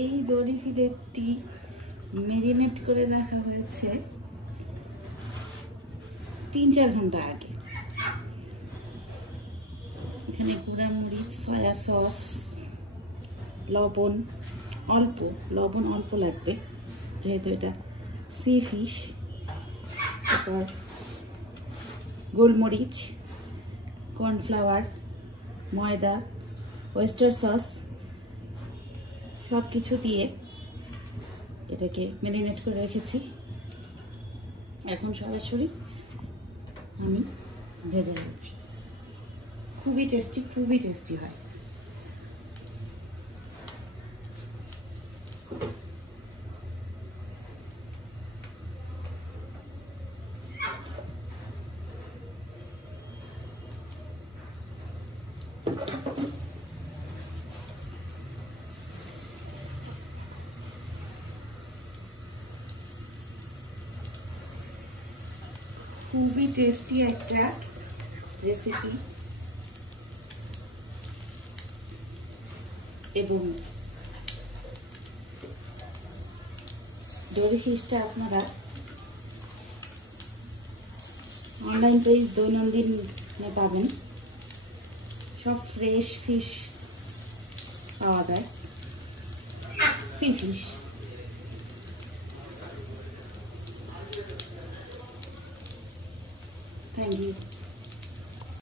এই দড়ি ফিলেটটি মেরিনেট করে রাখা হয়েছে ৩-৪ ঘন্টা আগে। এখানে গুঁড়া মরিচ, সয়া সস, লবণ অল্প লাগবে যেহেতু এটা সি ফিশ। তারপর গোলমরিচ, কর্নফ্লাওয়ার, ময়দা, ওয়েস্টার সস সব কিছু দিয়ে এটাকে ম্যারিনেট করে রেখেছি। এখন সরাসরি আমি ভেজে নিচ্ছি। খুবই টেস্টি হয়। খুবই টেস্টি একটা রেসিপি এবং দড়ি ফিশটা আপনারা অনলাইন পেজ দৈনন্দিনে পাবেন। সব ফ্রেশ ফিশ পাওয়া যায়, সি ফিশ। Thank you.